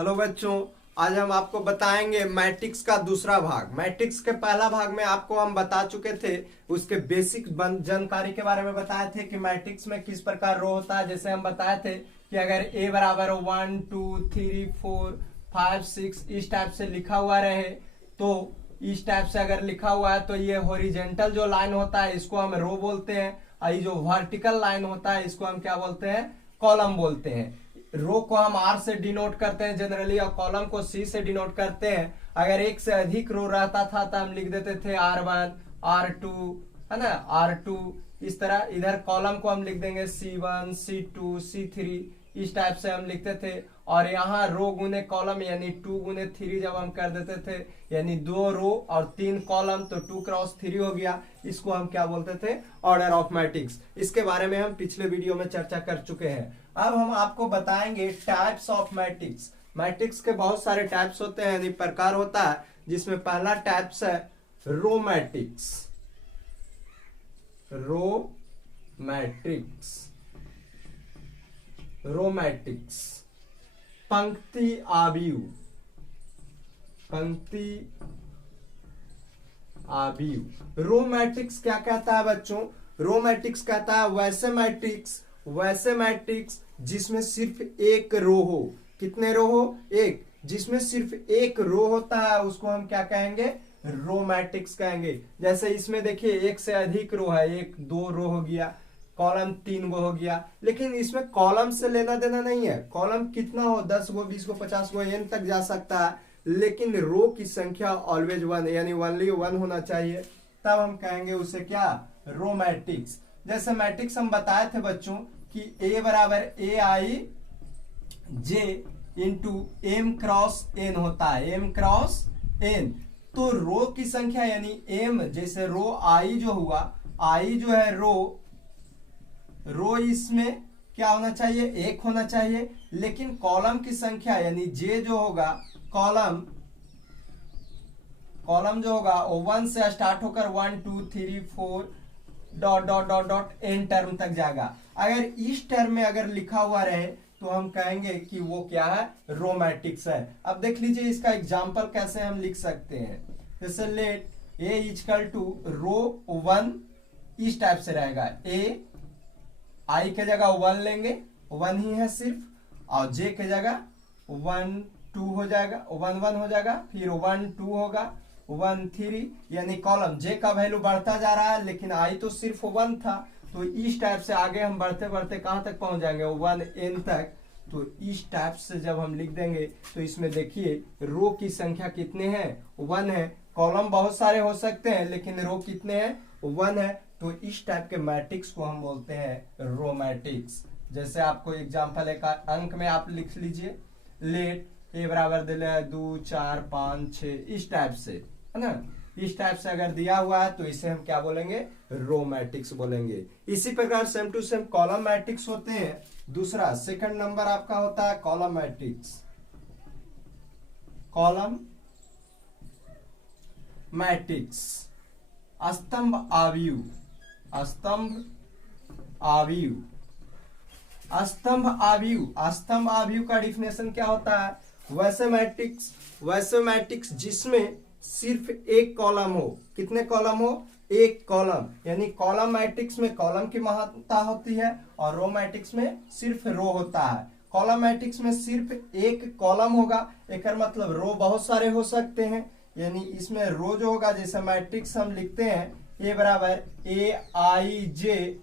Hello बच्चों, आज हम आपको बताएंगे मैट्रिक्स का दूसरा भाग। मैट्रिक्स के पहला भाग में आपको हम बता चुके थे, उसके बेसिक जानकारी के बारे में बताए थे कि मैट्रिक्स में किस प्रकार रो होता है। जैसे हम बताए थे कि अगर ए बराबर 1 2 3 4 5 6 इस टाइप से लिखा हुआ रहे, तो इस टाइप से अगर लिखा हुआ है तो ये हॉरिजेंटल जो लाइन होता है इसको हम रो बोलते हैं, और ये जो वर्टिकल लाइन होता है इसको हम क्या बोलते हैं, कॉलम बोलते हैं। रो को हम आर से डिनोट करते हैं जनरली, और कॉलम को सी से डिनोट करते हैं। अगर एक से अधिक रो रहता था तो हम लिख देते थे R1 R2, है ना, R2। इस तरह इधर कॉलम को हम लिख देंगे C1 C2 C3, इस टाइप से हम लिखते थे। और यहाँ रो गुने कॉलम यानी 2 गुने 3 जब हम कर देते थे, यानी 2 रो और 3 कॉलम, तो 2 क्रॉस 3 हो गया। इसको हम क्या बोलते थे, ऑर्डर ऑफ मैट्रिक्स। इसके बारे में हम पिछले वीडियो में चर्चा कर चुके हैं। अब हम आपको बताएंगे टाइप्स ऑफ मैट्रिक्स। मैट्रिक्स के बहुत सारे टाइप्स होते हैं, यानी प्रकार होता है, जिसमें पहला टाइप्स है row matrix. Row matrix, row matrix, पंक्ति आव्यूह, पंक्ति आव्यूह। रो मैट्रिक्स क्या कहता है बच्चों? रो मैट्रिक्स कहता है वैसे मैट्रिक्स जिसमें सिर्फ एक रो हो। कितने रो हो? एक। जिसमें सिर्फ एक रो होता है उसको हम क्या कहेंगे, रो मैट्रिक्स कहेंगे। जैसे इसमें देखिए एक से अधिक रो है, 1 2 रो हो गया, कॉलम 3 गो हो गया, लेकिन इसमें कॉलम से लेना देना नहीं है। कॉलम कितना हो, 10 गो 20 गो 50 गो एन तक जा सकता है, लेकिन रो की संख्या ऑलवेज 1, यानी ओनली 1 होना चाहिए। तब हम कहेंगे उसे क्या, रो मैट्रिक्स। जैसे मैट्रिक्स हम बताए थे बच्चों कि A बराबर AI J into M cross N होता है, M क्रॉस N। तो रो की संख्या यानी M, जैसे रो I जो हुआ, I जो है रो इसमें क्या होना चाहिए, 1 होना चाहिए। लेकिन कॉलम की संख्या यानी J जो होगा, कॉलम जो होगा वो 1 से स्टार्ट होकर 1 2 3 4 dot dot dot dot n term तक जाएगा। अगर इस टर्म में अगर लिखा हुआ रहे तो हम कहेंगे कि वो क्या है, रो मैट्रिक्स है। अब देख लीजिए इसका एग्जांपल कैसे हम लिख सकते हैं। जैसे लेट A इक्वल टू रो 1 इस टाइप से रहेगा। A I के जगह 1 लेंगे, 1 ही है सिर्फ, और J के जगह 1 2 हो जाएगा, 1 1 हो जाएगा, फिर 1 2 होगा, 1 3, यानी कॉलम J का वैल्यू बढ़ता जा रहा है, लेकिन I तो सिर्फ 1 था। तो इस टाइप से आगे हम बढ़ते बढ़ते कहां तक पहुंच जाएंगे, 1n तक। तो इस टाइप से जब हम लिख देंगे तो इसमें देखिए रो की संख्या कितने हैं, 1 है। कॉलम बहुत सारे हो सकते हैं, लेकिन रो कितने हैं, 1 है। तो इस टाइप के मैट्रिक्स को हम बोलते हैं रो मैट्रिक्स। जैसे आपको एग्जाम्पल एक अंक में आप लिख लीजिए, लेट A बराबर दिले 2 4 5 6 इस टाइप से, है ना। इस टाइप से अगर दिया हुआ है तो इसे हम क्या बोलेंगे, रो मैट्रिक्स बोलेंगे। इसी प्रकार same to same column matrix होते हैं। दूसरा सेकंड नंबर आपका होता है कॉलम मैट्रिक्स। कॉलम मैट्रिक्स, स्तंभ आव्यूह, स्तंभ आव्यूह, स्तंभ आव्यूह। स्तंभ आव्यूह का डिफिनेशन क्या होता है, वैसे मैट्रिक्स जिसमें सिर्फ एक कॉलम हो। कितने कॉलम हो, एक कॉलम। यानी कॉलम मैट्रिक्स में कॉलम की महत्ता होती है, और रो मैट्रिक्स में सिर्फ रो होता है। कॉलम मैट्रिक्स में सिर्फ एक कॉलम होगा, एक मतलब रो बहुत सारे हो सकते हैं। यानी इसमें रो जो होगा, जैसे मैट्रिक्स हम लिखते हैं A बराबर AI J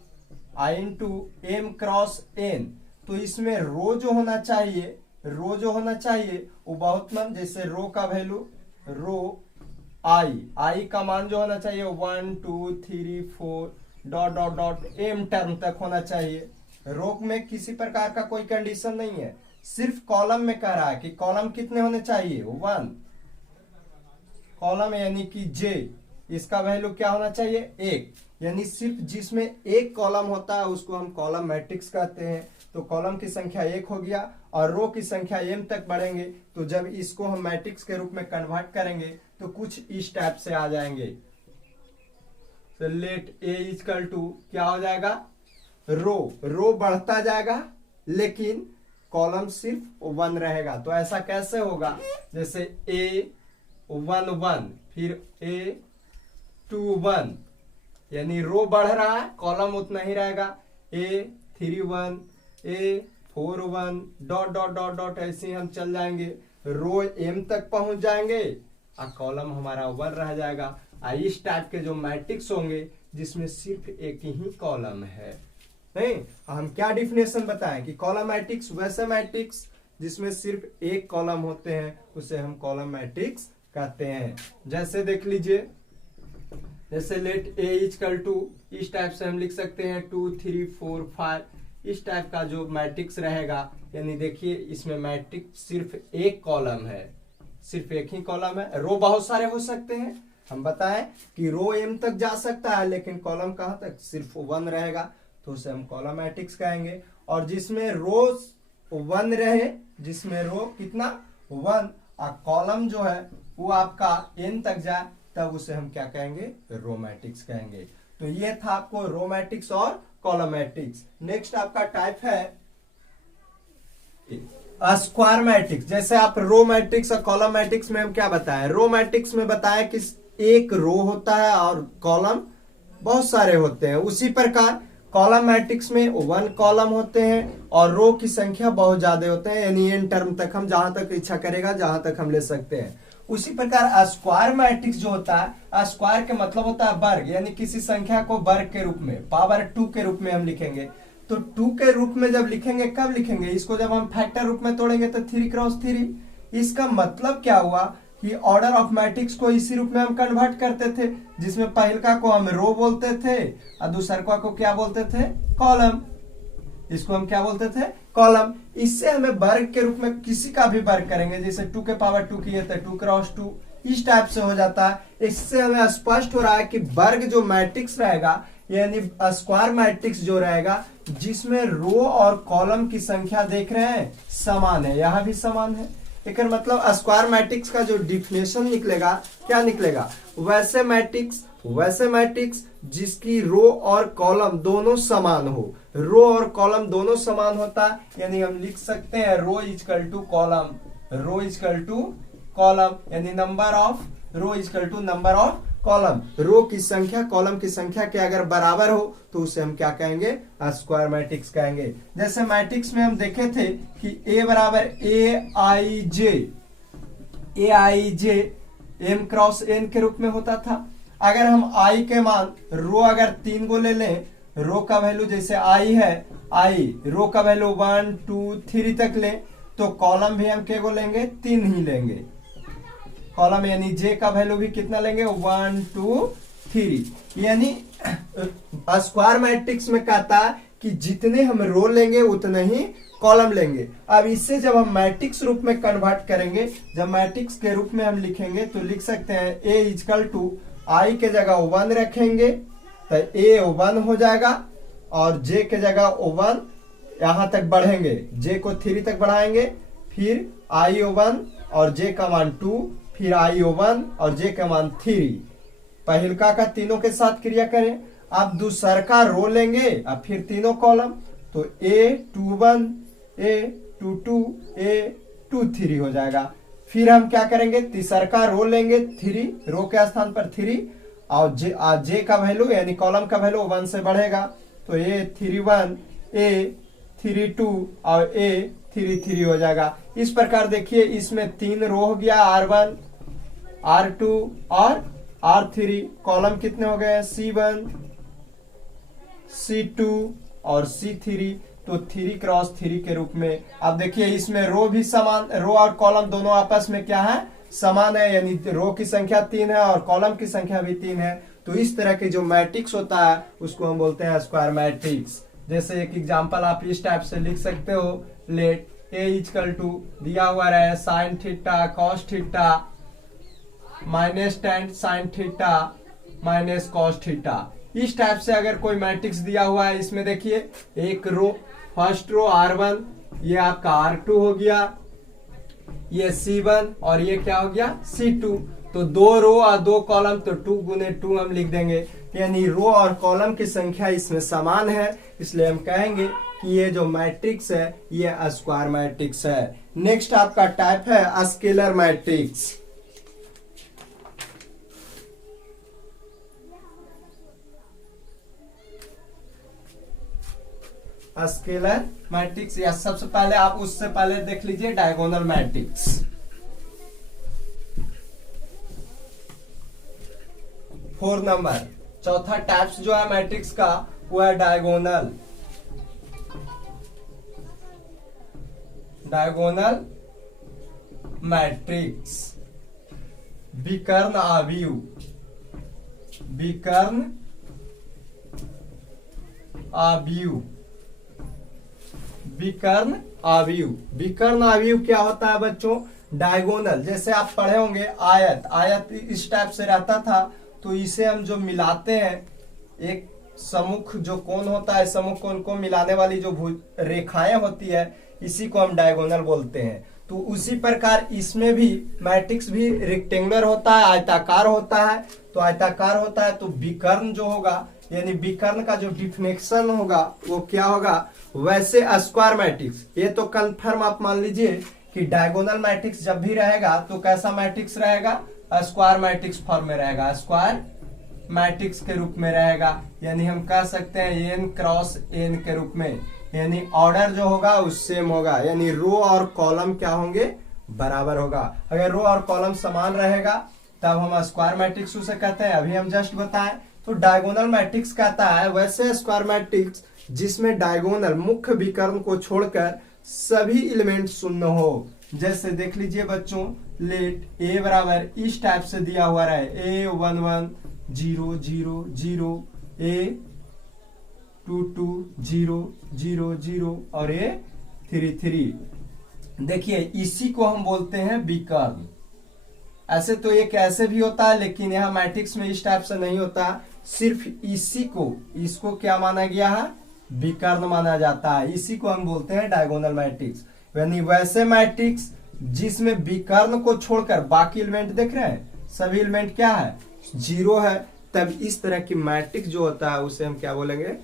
I into M cross N, तो इसमें रो जो होना चाहिए वो बहुत मन, जैसे रो का वैल्यू रो I का मान जो होना चाहिए 1 2 3 4 dot dot dot M term तक होना चाहिए। रो में किसी प्रकार का कोई कंडीशन नहीं है, सिर्फ कॉलम में कह रहा है कि कॉलम कितने होने चाहिए, 1 कॉलम, यानी कि J इसका वैल्यू क्या होना चाहिए, 1। यानी सिर्फ जिसमें एक कॉलम होता है उसको हम कॉलम मैट्रिक्स कहते हैं। तो कॉलम की संख्या 1 हो गया, और रो की संख्या m तक बढ़ेंगे। तो जब इसको हम मैट्रिक्स के रूप में कन्वर्ट करेंगे तो कुछ इस टाइप से आ जाएंगे। तो लेट A इक्वल टू क्या हो जाएगा, रो बढ़ता जाएगा, लेकिन कॉलम सिर्फ 1 रहेगा। तो ऐसा कैसे होगा, जैसे A1 1, फिर A2 1, यानी रो बढ़ रहा है, कॉलम उतना ही रहेगा। A3 1, A4 1, dot dot dot dot, ऐसे ही हम चल जाएंगे, रो M तक पहुंच जाएंगे और कॉलम हमारा 1 रह जाएगा। इस टाइप के जो मैट्रिक्स होंगे जिसमें सिर्फ एक ही कॉलम है, नहीं, हम क्या डिफिनेशन बताएं कि कॉलम मैट्रिक्स वैसे मैट्रिक्स जिसमें सिर्फ एक कॉलम होते हैं उसे हम कॉलम मैट्रिक्स कहते हैं। जैसे देख लीजिए, जैसे लेट A इक्वल टू, इस टाइप से हम लिख सकते हैं 2 3 4 5, इस टाइप का जो मैट्रिक्स रहेगा, यानी देखिए इसमें मैट्रिक्स सिर्फ एक कॉलम है, सिर्फ एक ही कॉलम है। रो बहुत सारे हो सकते हैं, हम बताएं कि रो M तक जा सकता है, लेकिन कॉलम कहां तक, सिर्फ 1 रहेगा, तो उसे हम कॉलम मैट्रिक्स कहेंगे। और जिसमें रो 1 रहे, जिसमें रो कितना 1 और कॉलम जो है वो आपका n तक जाए, तब उसे हम क्या कहेंगे, रो मैट्रिक्स कहेंगे। तो ये था आपको रो मैट्रिक्स और कॉलम मैट्रिक्स। नेक्स्ट आपका टाइप है स्क्वायर मैट्रिक्स। जैसे आप रो मैट्रिक्स और कॉलम मैट्रिक्स में हम क्या बताएं, रो मैट्रिक्स में बताया कि एक रो होता है और कॉलम बहुत सारे होते हैं। उसी प्रकार कॉलम मैट्रिक्स में 1 कॉलम होते हैं और रो की संख्या बहुत ज्यादा होते हैं, यानी n टर्म तक हम जहां तक इच्छा करेगा जहां तक हम ले सकते हैं। उसी प्रकार स्क्वायर मैट्रिक्स जो होता है, स्क्वायर के मतलब होता है वर्ग, यानी किसी संख्या को वर्ग के रूप में, पावर 2 के रूप में हम लिखेंगे। तो 2 के रूप में जब लिखेंगे, कब लिखेंगे इसको, जब हम फैक्टर रूप में तोड़ेंगे तो 3 क्रॉस 3। इसका मतलब क्या हुआ कि ऑर्डर ऑफ मैट्रिक्स को इसी रूप में हम कन्वर्ट करते थे, जिसमें पहलका को हम रो बोलते थे और दूसरका को क्या बोलते थे, कॉलम। इसको हम क्या बोलते थे, कॉलम। इससे हमें वर्ग के रूप में किसी का भी वर्ग करेंगे, जैसे 2 के पावर 2 किए तो 2 क्रॉस 2, इस टाइप से हो जाता है। इससे हमें स्पष्ट हो रहा है कि वर्ग जो मैट्रिक्स रहेगा, यानी स्क्वायर मैट्रिक्स जो रहेगा, जिसमें रो और कॉलम की संख्या देख रहे हैं समान है, यहां भी समान है। एक मतलब स्क्वायर मैट्रिक्स का जो डिफिनेशन निकलेगा, क्या निकलेगा, वैसे मैट्रिक्स जिसकी रो और कॉलम दोनों समान हो। रो और कॉलम दोनों समान होता है, यानी हम लिख सकते हैं row equal to column, row equal to column, यानी number of row equal to number of column. Row की संख्या कॉलम की संख्या के अगर बराबर हो तो उसे हम क्या कहेंगे, स्क्वायर मैट्रिक्स कहेंगे। जैसे मैट्रिक्स में हम देखे थे कि A बराबर AIJ M क्रॉस N के रूप में होता था। अगर हम I के मान, रो अगर 3 गो ले लें, रो का वैल्यू जैसे I है, I रो का वैल्यू 1 2 3 तक लें, तो कॉलम भी हम के गो लेंगे, 3 ही लेंगे कॉलम, यानी J का वैल्यू भी कितना लेंगे, 1 2 3। यानी स्क्वायर मैट्रिक्स में कहता है कि जितने हम रो लेंगे उतने ही कॉलम लेंगे। अब इससे जब हम मैट्रिक्स रूप में कन्वर्ट करेंगे, जब मैट्रिक्स के रूप में हम लिखेंगे तो लिख सकते हैं A इक्वल टू I के जगह 1 रखेंगे तो A 1 हो जाएगा, और J के जगह 1 यहां तक बढ़ेंगे, J को 3 तक बढ़ाएंगे, फिर I 1 और J का मान 2, फिर I 1 और J का मान 3। पहलका का तीनों के साथ क्रिया करें। आप दूसर का रो लेंगे और फिर तीनों कॉलम, तो A21 A22 A23 हो जाएगा। फिर हम क्या करेंगे, तीसर का रो लेंगे, 3 रो के स्थान पर 3, और J का वैल्यू यानी कॉलम का वैल्यू 1 से बढ़ेगा, तो A31 A32 और A33 हो जाएगा। इस प्रकार देखिए इसमें 3 रो हो गया, R1 R2 और R3। कॉलम कितने हो गए, C1 C2 और C3, तो 3 क्रॉस 3 के रूप में। अब देखिए इसमें रो भी समान, रो और कॉलम दोनों आपस में क्या है, समान है, यानी रो की संख्या 3 है और कॉलम की संख्या भी 3 है। तो इस तरह के जो मैट्रिक्स होता है उसको हम बोलते हैं स्क्वायर मैट्रिक्स। जैसे एक एग्जांपल आप इस टाइप से लिख सकते हो, लेट A इक्वल टू दिया हुआ रहे sine theta cos theta minus ten sine theta minus cos theta. इस टाइप से अगर कोई मैट्रिक्स दिया हुआ है, इसमें देखिए एक रो, फर्स्ट रो R1, ये आपका R2 हो गया, ये C1 और ये क्या हो गया, C2। तो 2 रो और 2 कॉलम, तो 2 गुने 2 हम लिख देंगे, यानी रो और कॉलम की संख्या इसमें समान है, इसलिए हम कहेंगे कि ये जो मैट्रिक्स है ये स्क्वायर मैट्रिक्स है। नेक्स्ट आपका टाइप है स्केलर मैट्रिक्स। स्केलर मैट्रिक्स, या सबसे पहले आप उससे पहले देख लीजिए डायगोनल मैट्रिक्स। फोर नंबर, चौथा टाइप्स जो है मैट्रिक्स का वो है डायगोनल। डायगोनल मैट्रिक्स, विकर्ण आव्यूह, विकर्ण आव्यूह, विकर्ण आव्यूह। विकर्ण आव्यूह क्या होता है बच्चों? डायगोनल, जैसे आप पढ़े होंगे आयत, आयत इस टाइप से रहता था, तो इसे हम जो मिलाते हैं, एक सम्मुख जो कोण होता है, सम्मुख कोण को मिलाने वाली जो रेखाएं होती है, इसी को हम डायगोनल बोलते हैं। तो उसी प्रकार इसमें भी मैट्रिक्स भी रेक्टेंगुलर होता है, आयताकार होता है। तो आयताकार होता है तो विकर्ण जो होगा, यानी विकर्ण का जो डिफिनेशन होगा वो क्या होगा? वैसे स्क्वायर मैट्रिक्स, ये तो कंफर्म आप मान लीजिए कि डायगोनल मैट्रिक्स जब भी रहेगा तो कैसा मैट्रिक्स रहेगा? स्क्वायर मैट्रिक्स फॉर्म में रहेगा, स्क्वायर मैट्रिक्स के रूप में रहेगा। यानी हम कह सकते हैं n क्रॉस n के रूप में, यानी ऑर्डर जो होगा उस सेम होगा, यानी रो और कॉलम क्या होंगे? बराबर होगा। अगर रो और कॉलम समान रहेगा तब हम स्क्वायर मैट्रिक्स उसे कहते हैं, अभी हम जस्ट बताएं। तो डायगोनल मैट्रिक्स कहता है वैसे स्क्वायर मैट्रिक्स जिसमें डायगोनल मुख्य विकर्ण को छोड़कर सभी एलिमेंट शून्य हो। जैसे देख लीजिए बच्चों, लेट ए बराबर इस टाइप से दिया हुआ रहे, ए 1 1 0 0 0, ए 2 2 0 0 0 और ए 3 3। देखिए इसी को हम बोलते हैं विकर्ण। ऐसे तो ये कैसे भी होता है, लेकिन यहाँ मैट्रिक्स में इस टाइप से नहीं होता, सिर्फ इसी को, इसको क्या माना गया है? विकर्ण माना जाता है। इसी को हम बोलते हैं डायगोनल मैट्रिक्स। यानी वैसे मैट्रिक्स जिसमें विकर्ण को छोड़कर बाकी एलिमेंट देख रहे हैं, सभी एलिमेंट क्या है? 0 है। तब इस तरह की मैट्रिक्स जो होता है उसे हम क्या बोलेंगे?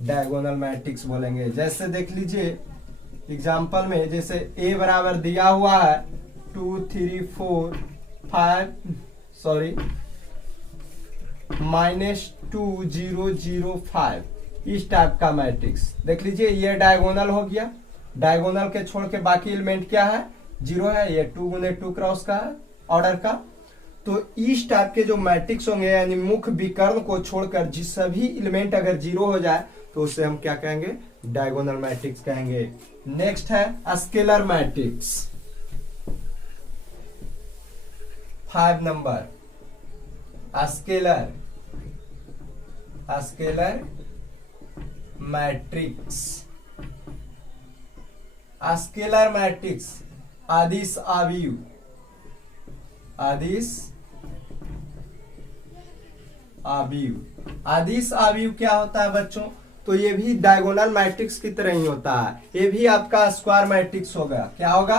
डायगोनल मैट्रिक्स बोलेंगे। जैसे देख लीजिए एग्जांपल में, जैसे ए बराबर दिया हुआ है 2 3 4 5 सॉरी -2 0 0 5, इस टाइप का मैट्रिक्स देख लीजिए, ये डायगोनल हो गया। डायगोनल के छोड़ के बाकी एलिमेंट क्या है? 0 है। ये 2 गुने 2 क्रॉस का है ऑर्डर का। तो इस टाइप के जो मैट्रिक्स होंगे, यानी मुख्य विकर्ण को छोड़कर जिस सभी एलिमेंट अगर 0 हो जाए तो उसे हम क्या कहेंगे? डायगोनल मैट्रिक्स कहेंगे। नेक्स्ट है scalar matrix. 5 number, scalar, scalar matrix. Scalar matrix अदिश आव्यूह, अदिश आव्यूह। अदिश आव्यूह क्या होता है बच्चों? तो ये भी डायगोनल मैट्रिक्स की तरह ही होता है, ये भी आपका स्क्वायर मैट्रिक्स होगा। क्या होगा?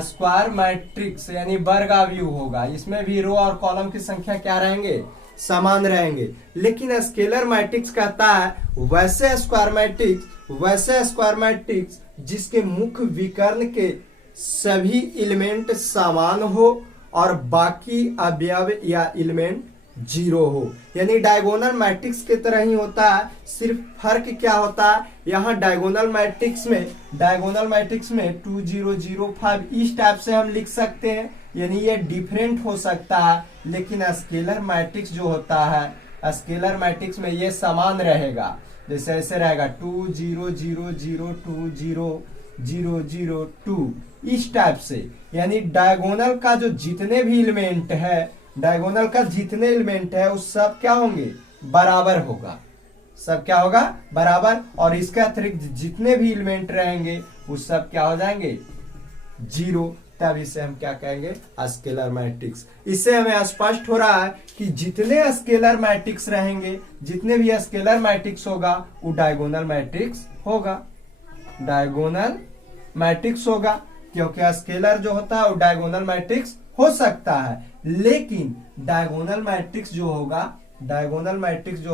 स्क्वायर मैट्रिक्स, यानी वर्ग आव्यूह होगा। इसमें भी रो और कॉलम की संख्या क्या रहेंगे? समान रहेंगे। लेकिन स्केलर मैट्रिक्स कहता है वैसे स्क्वायर मैट्रिक्स, वैसे स्क्वायर मैट्रिक्स जिसके मुख्य विकर्ण के सभी एलिमेंट समान हो और बाकी अवयव या एलिमेंट 0 हो। यानी डायगोनल मैट्रिक्स की तरह ही होता है, सिर्फ फर्क क्या होता है? यहाँ डायगोनल मैट्रिक्स में 2 0 0 5 इस टाइप से हम लिख सकते हैं, यानी ये डिफरेंट हो सकता है। लेकिन स्केलर मैट्रिक्स जो होता है, स्केलर मैट्रिक्स में ये समान रहेगा। जैसे ऐसे रहेगा 2 0 0 0 2 0 0 0 2, इस टाइप से। यानी डायगोनल का जो जितने भी एलिमेंट है, डायगोनल का जितने एलिमेंट है उस सब क्या होंगे? बराबर होगा। सब क्या होगा? बराबर। और इसके अतिरिक्त जितने भी एलिमेंट रहेंगे उस सब क्या हो जाएंगे? 0। तब इसे हम क्या कहेंगे? Scalar matrix. इससे हमें स्पष्ट हो रहा है कि जितने स्केलर मैट्रिक्स रहेंगे, जितने भी स्केलर मैट्रिक्स होगा वो डायगोनल मैट्रिक्स होगा। डायगोनल मैट्रिक्स होगा, क्योंकि स्केलर जो होता है वो डायगोनल मैट्रिक्स हो सकता है। लेकिन डायगोनल मैट्रिक्स जो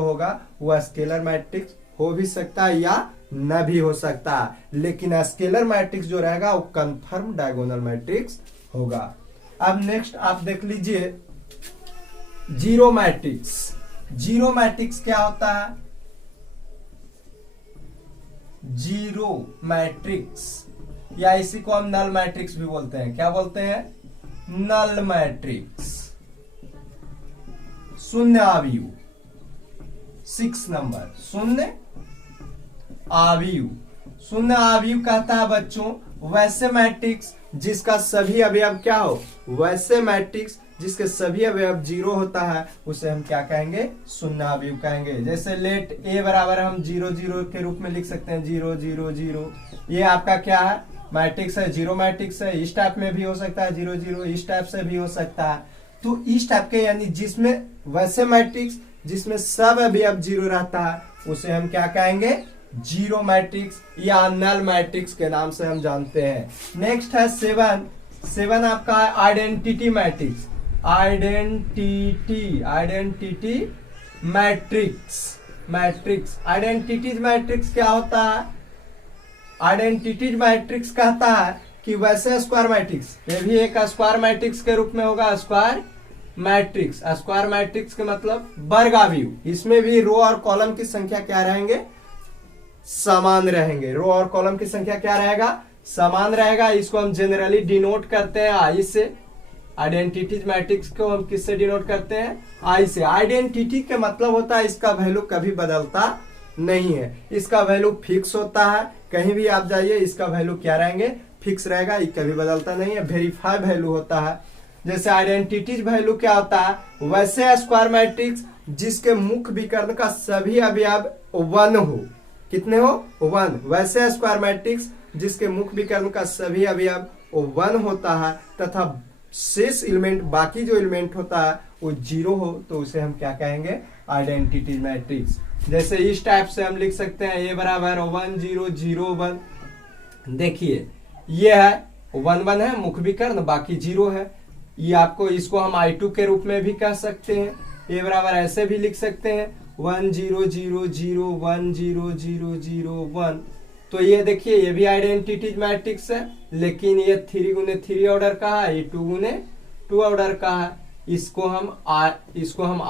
होगा वो स्केलर मैट्रिक्स हो भी सकता है या न भी हो सकता है, लेकिन स्केलर मैट्रिक्स जो रहेगा वो कंफर्म डायगोनल मैट्रिक्स होगा। अब नेक्स्ट आप देख लीजिए जीरो मैट्रिक्स। जीरो मैट्रिक्स क्या होता है? जीरो मैट्रिक्स या इसी को हम नल मैट्रिक्स भी बोलते हैं। क्या बोलते हैं? Null matrix. शून्य आव्यूह, 6 नंबर, शून्य आव्यूह। शून्य आव्यूह कहता है बच्चों वैसे मैट्रिक्स जिसका सभी अवयव क्या हो? वैसे मैट्रिक्स जिसके सभी अवयव 0 होता है उसे हम क्या कहेंगे? शून्य आव्यूह कहेंगे। जैसे लेट ए बराबर हम 0 0 के रूप में लिख सकते हैं, 0 0 0। ये आपका क्या है? मैट्रिक्स है, जीरो मैट्रिक्स है। इस टाइप में भी हो सकता है 0 0, इस टाइप से भी हो सकता है। तो इस टाइप के यानी जिसमें वैसे मैट्रिक्स जिसमें सब अवयव 0 रहता है उसे हम क्या कहेंगे? जीरो मैट्रिक्स या नल मैट्रिक्स के नाम से हम जानते हैं। नेक्स्ट है 7। 7 आपका है identity matrix. Identity matrix. Identity matrix क्या होता है? आइडेंटिटी मैट्रिक्स कहता है कि वैसे स्क्वायर मैट्रिक्स, ये भी एक स्क्वायर मैट्रिक्स के रूप में होगा। स्क्वायर मैट्रिक्स, स्क्वायर मैट्रिक्स के मतलब वर्ग आव्यूह। इसमें भी रो और कॉलम की संख्या क्या रहेंगे? समान रहेंगे। रो और कॉलम की संख्या क्या रहेगा? समान रहेगा। इसको हम जनरली डिनोट करते हैं आई से। आइडेंटिटी मैट्रिक्स को हम किससे डिनोट करते हैं? आई से। आइडेंटिटी के मतलब होता है इसका वैल्यू कभी बदलता नहीं है, इसका वैल्यू फिक्स होता है। कहीं भी आप जाइए इसका वैल्यू क्या रहेंगे? फिक्स रहेगा, ये कभी बदलता नहीं है। वेरीफाई वैल्यू होता है। जैसे आइडेंटिटी वैल्यू क्या होता है? वैसे स्क्वायर मैट्रिक्स जिसके मुख्य विकर्ण का सभी अवयव 1 हो। कितने हो? 1। वैसे स्क्वायर मैट्रिक्स जिसके मुख्य विकर्ण का सभी अवयव 1 होता है तथा शेष एलिमेंट, बाकी जो एलिमेंट होता है वो 0 हो, तो उसे हम क्या कहेंगे? Identity matrix. जैसे इस टाइप से हम लिख सकते हैं ए बराबर 1 0 0 1। देखिए ये है 1 1 है मुख्य विकर्ण, बाकी 0 है। ये आपको, इसको हम I2 के रूप में भी कह सकते हैं। ए बराबर ऐसे भी लिख सकते हैं 1 0 0 0 1 0 0 0 1। तो ये देखिए ये भी आइडेंटिटी मैट्रिक्स है, लेकिन ये 3 गुने 3 ऑर्डर का है, ये 2 गुने 2 ऑर्डर का है। इसको हम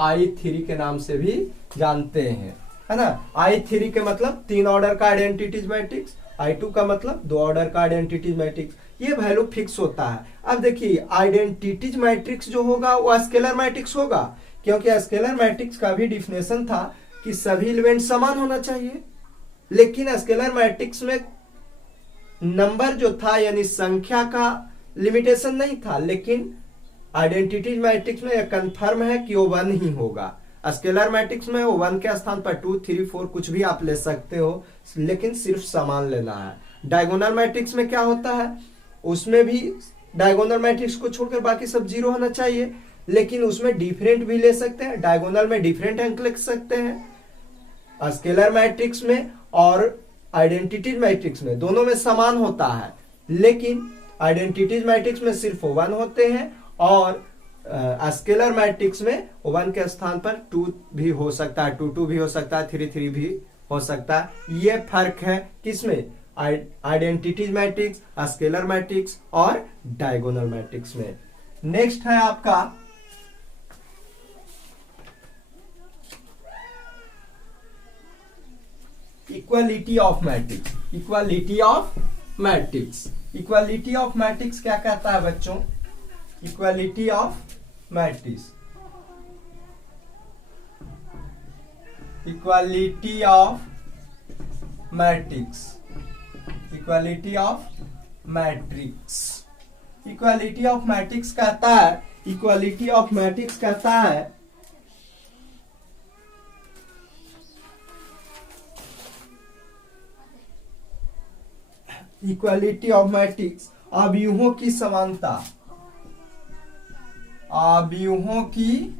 I3 के नाम से भी जानते हैं, है ना। I3 के मतलब 3 ऑर्डर का आइडेंटिटी मैट्रिक्स, I2 का मतलब 2 ऑर्डर का आइडेंटिटी मैट्रिक्स। ये वैल्यू फिक्स होता है। अब देखिए आइडेंटिटी मैट्रिक्स जो होगा वो स्केलर मैट्रिक्स होगा, क्योंकि स्केलर मैट्रिक्स का भी डिफिनेशन था कि सभी एलिमेंट समान होना चाहिए। लेकिन स्केलर मैट्रिक्स में नंबर जो था यानी संख्या का लिमिटेशन नहीं था, लेकिन आइडेंटिटी मैट्रिक्स में यह कंफर्म है कि वो 1 ही होगा। स्केलर मैट्रिक्स में वो 1 के स्थान पर 2 3 4 कुछ भी आप ले सकते हो, लेकिन सिर्फ समान लेना है। डायगोनल मैट्रिक्स में क्या होता है? उसमें भी डायगोनल मैट्रिक्स को छोड़कर बाकी सब 0 होना चाहिए, लेकिन उसमें डिफरेंट भी ले सकते हैं। डायगोनल में डिफरेंट अंक लिख सकते हैं। स्केलर मैट्रिक्स में और आइडेंटिटी मैट्रिक्स में दोनों में समान होता है, लेकिन आइडेंटिटी मैट्रिक्स में सिर्फ 1 होते हैं और स्केलर मैट्रिक्स में 1 के स्थान पर 2 भी हो सकता है, 2 2 भी हो सकता है, 3 3 भी हो सकता है। ये फर्क है किसमें? आइडेंटिटी मैट्रिक्स, स्केलर मैट्रिक्स और डायगोनल मैट्रिक्स में। नेक्स्ट है आपका equality of matrix. Equality of matrix, equality of matrix क्या कहता है बच्चों? Equality of matrix, equality of matrix, equality of matrix, equality of matrix कहता है, इक्वालिटी ऑफ मैट्रिक्स कहता है इक्वालिटी ऑफ मैट्रिक्स अवयवों की समानता, अवयवों की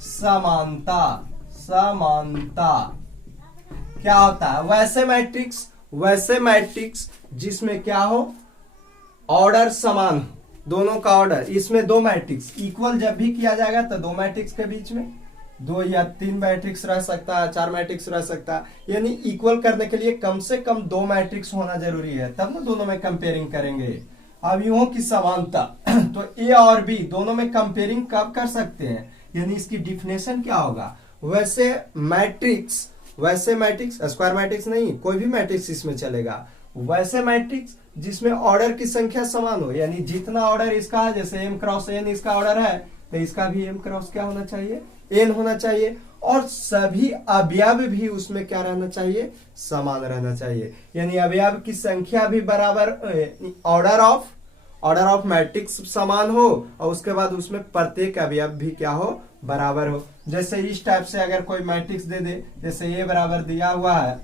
समानता, समानता क्या होता है? वैसे मैट्रिक्स जिसमें क्या हो? ऑर्डर समान हो, दोनों का ऑर्डर। इसमें 2 मैट्रिक्स इक्वल जब भी किया जाएगा तो 2 मैट्रिक्स के बीच में 2 या 3 मैट्रिक्स रह सकता है, 4 मैट्रिक्स रह सकता है। यानी इक्वल करने के लिए कम से कम 2 मैट्रिक्स होना जरूरी है, तब ना दोनों में कंपेयरिंग करेंगे। अवयवों की समानता तो ए और बी दोनों में कंपेयरिंग कब कर सकते हैं, यानी इसकी डिफिनेशन क्या होगा। वैसे मैट्रिक्स स्क्वायर मैट्रिक्स नहीं, कोई भी मैट्रिक्स इसमें चलेगा। वैसे मैट्रिक्स जिसमें ऑर्डर की संख्या समान हो, यानी जितना ऑर्डर इसका है, जैसे m क्रॉस n इसका ऑर्डर है, तो इसका भी m क्रॉस क्या होना चाहिए, n होना चाहिए। और सभी अवयव भी उसमें क्या रहना चाहिए, समान रहना चाहिए। यानी अवयव की संख्या भी बराबर, ऑर्डर ऑफ मैट्रिक्स समान हो, और उसके बाद उसमें प्रत्येक अवयव भी क्या हो, बराबर हो। जैसे इस टाइप से अगर कोई मैट्रिक्स दे दे, जैसे ये बराबर दिया हुआ है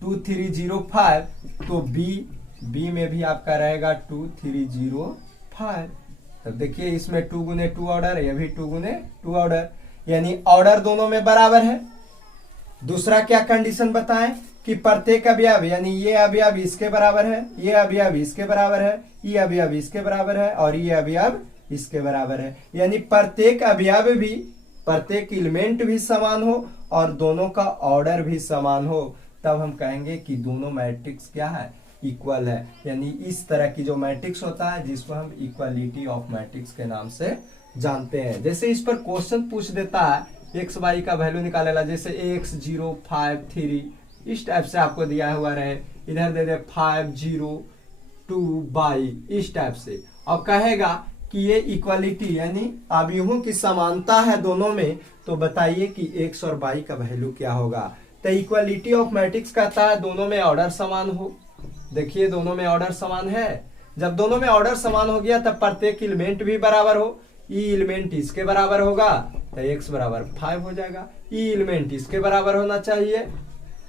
2 3 0 5, तो बी में भी आपका रहेगा 2 3 0 5। तो देखिए इसमें 2 गुने 2 ऑर्डर, ये भी 2 गुने 2 ऑर्डर, यानी ऑर्डर दोनों में बराबर है। दूसरा क्या कंडीशन बताएं कि प्रत्येक अवयव, यानी ये अवयव इसके बराबर है, ये अवयव इसके बराबर है, ये अवयव इसके बराबर है, और ये अवयव इसके बराबर है। यानी प्रत्येक अवयव भी, प्रत्येक एलिमेंट भी समान हो और दोनों का ऑर्डर भी समान हो, तब हम कहेंगे कि दोनों मैट्रिक्स क्या है, इक्वल है। यानी इस तरह की जो मैट्रिक्स होता है जिसको हम इक्वालिटी ऑफ मैट्रिक्स के नाम से जानते हैं। जैसे इस पर क्वेश्चन पूछ देता है एक्स वाई का वैल्यू निकालेला, जैसे x 0 5 3 इस टाइप से आपको दिया हुआ रहे, इधर दे दे 5 0 2 बाई इस टाइप से, और कहेगा कि ये इक्वालिटी यानी अवयवों की समानता है दोनों में, तो बताइए कि x और y का वैल्यू क्या होगा। तो इक्वालिटी ऑफ मैट्रिक्स कहता है दोनों में ऑर्डर समान हो। देखिए दोनों में ऑर्डर समान है, जब दोनों में ऑर्डर समान हो गया तब प्रत्येक एलिमेंट भी बराबर हो। ई एलिमेंट इसके बराबर होगा तो x बराबर 5 हो जाएगा। ई एलिमेंट इसके बराबर होना चाहिए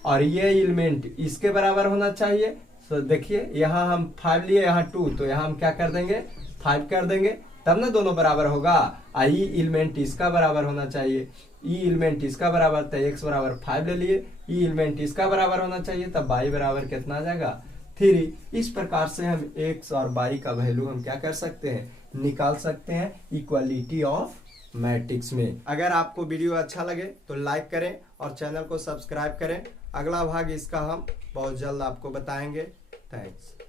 और ये एलिमेंट इसके बराबर होना चाहिए। तो देखिए यहाँ हम 5 लिए, यहाँ 2, तो यहाँ हम क्या कर देंगे, 5 कर देंगे, तब ना दोनों बराबर होगा। ई एलिमेंट इसका बराबर होना चाहिए, ई एलिमेंट इसका बराबर, तो x बराबर 5 ले लिए। ई एलिमेंट इसका बराबर होना चाहिए, तब y बराबर कितना आ जाएगा, 3। इस प्रकार से हम x और y का वैल्यू हम क्या कर सकते हैं, निकाल सकते हैं इक्वालिटी ऑफ मैट्रिक्स में। अगर आपको वीडियो अच्छा लगे तो लाइक करें और चैनल को सब्सक्राइब करें। अगला भाग इसका हम बहुत जल्द आपको बताएंगे। थैंक्स।